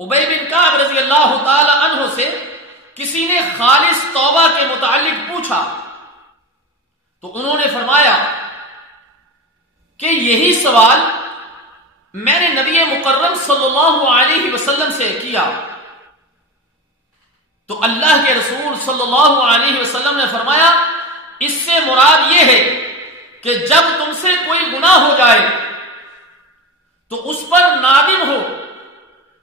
ابی بن کعب رضی اللہ تعالی عنہ سے کسی نے خالص توبہ کے متعلق پوچھا تو انہوں نے فرمایا کہ یہی سوال میں نے نبی مکرم صلی اللہ علیہ وسلم سے کیا تو اللہ کے رسول صلی اللہ علیہ وسلم نے فرمایا اس سے مراد یہ ہے کہ جب تم سے کوئی گناہ ہو جائے تو اس پر نادم ہو،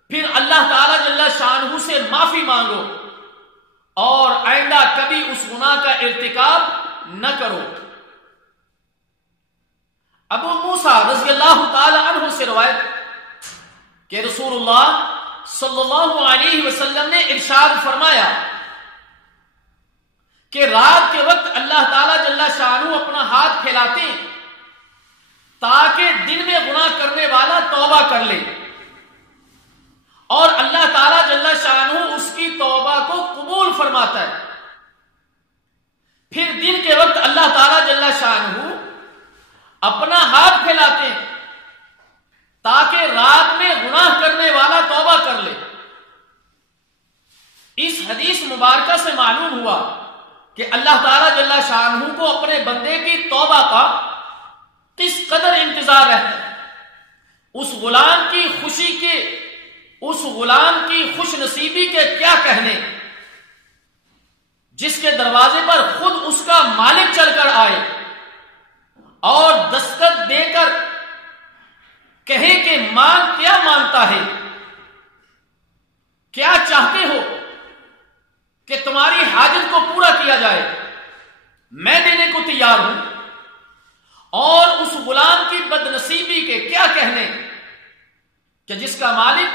پھر اللہ تعالی جل شانہ سے معافی مانگو اور آئندہ کبھی اس گناہ کا ارتکاب نہ کرو۔ ابو موسیٰ رضی اللہ تعالی عنہ سے روایت کہ رسول اللہ صلی اللہ علیہ وسلم نے ارشاد فرمایا کہ رات کے وقت اللہ تعالی جل شانہ اپنا ہاتھ پھیلاتے ہیں تاکہ دن میں گناہ کرنے والا توبہ کر لے، اور اللہ تعالی جل شانہ اس کی توبہ کو قبول فرماتا ہے۔ پھر دن کے وقت اللہ تعالی جل شانہ اپنا ہاتھ پھیلاتے ہیں تاکہ رات میں گناہ کرنے والا توبہ کر لے۔ اس حدیث مبارکہ سے معلوم ہوا کہ اللہ تعالی جل شانہ کو اپنے بندے کی توبہ کا کس قدر انتظار رہتا ہے، اس غلام کی خوشی کے، اس غلام کی خوش نصیبی کے کیا کہنے جس کے دروازے پر خود اس کا مالک چل کر آئے اور دستخط دے کر کہے کہ مانگ، کیا مانگتا ہے، کیا چاہتے ہو کہ تمہاری حاجت کو پورا کیا جائے، میں دینے کو تیار ہوں۔ اور اس غلام کی بد نصیبی کے کیا کہنے کہ جس کا مالک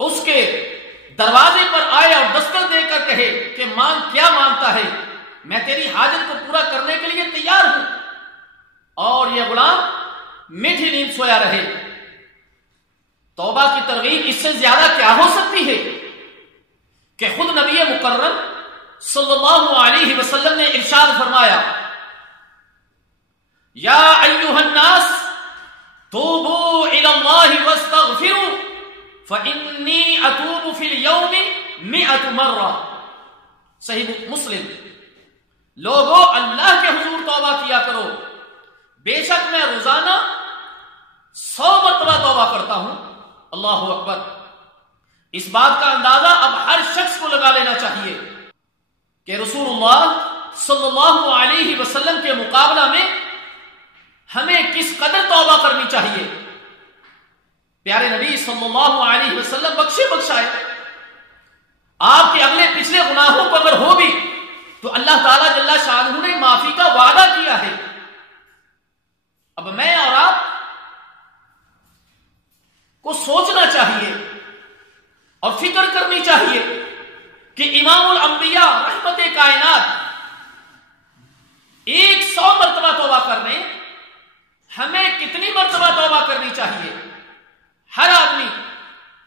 اس کے دروازے پر آئے اور دستخط دے کر کہے کہ مانگ، کیا مانگتا ہے، میں تیری حاجت کو پورا کرنے کے لیے تیار ہوں، اور یہ غلام میٹھی نیند سویا رہے۔ توبہ کی ترغیب اس سے زیادہ کیا ہو سکتی ہے کہ خود نبی مکرم صلی اللہ علیہ وسلم نے ارشاد فرمایا یا ایھا الناس توبوا الی اللہ واستغفروا فانی اتوب فی اليوم 100 مرہ، صحیح مسلم۔ لوگوں اللہ کے حضور توبہ کیا کرو، بے شک میں روزانہ 100 مرتبہ توبہ کرتا ہوں۔ اللہ اکبر۔ اس بات کا اندازہ اب ہر شخص کو لگا لینا چاہیے کہ رسول اللہ صلی اللہ علیہ وسلم کے مقابلہ میں ہمیں کس قدر توبہ کرنی چاہیے۔ پیارے نبی صلی اللہ علیہ وسلم بخشائے، آپ کے اگلے پچھلے گناہوں کو اگر ہو بھی تو اللہ تعالی جل شانہ نے معافی کا وعدہ کیا ہے۔ اب میں اور آپ کو سوچنا چاہیے اور فکر کرنی چاہیے کہ امام الانبیاء رحمت کائنات 100 مرتبہ توبہ کرنے، ہمیں کتنی مرتبہ توبہ کرنی چاہیے؟ ہر آدمی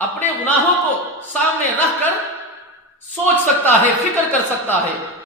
اپنے گناہوں کو سامنے رکھ کر سوچ سکتا ہے، فکر کر سکتا ہے۔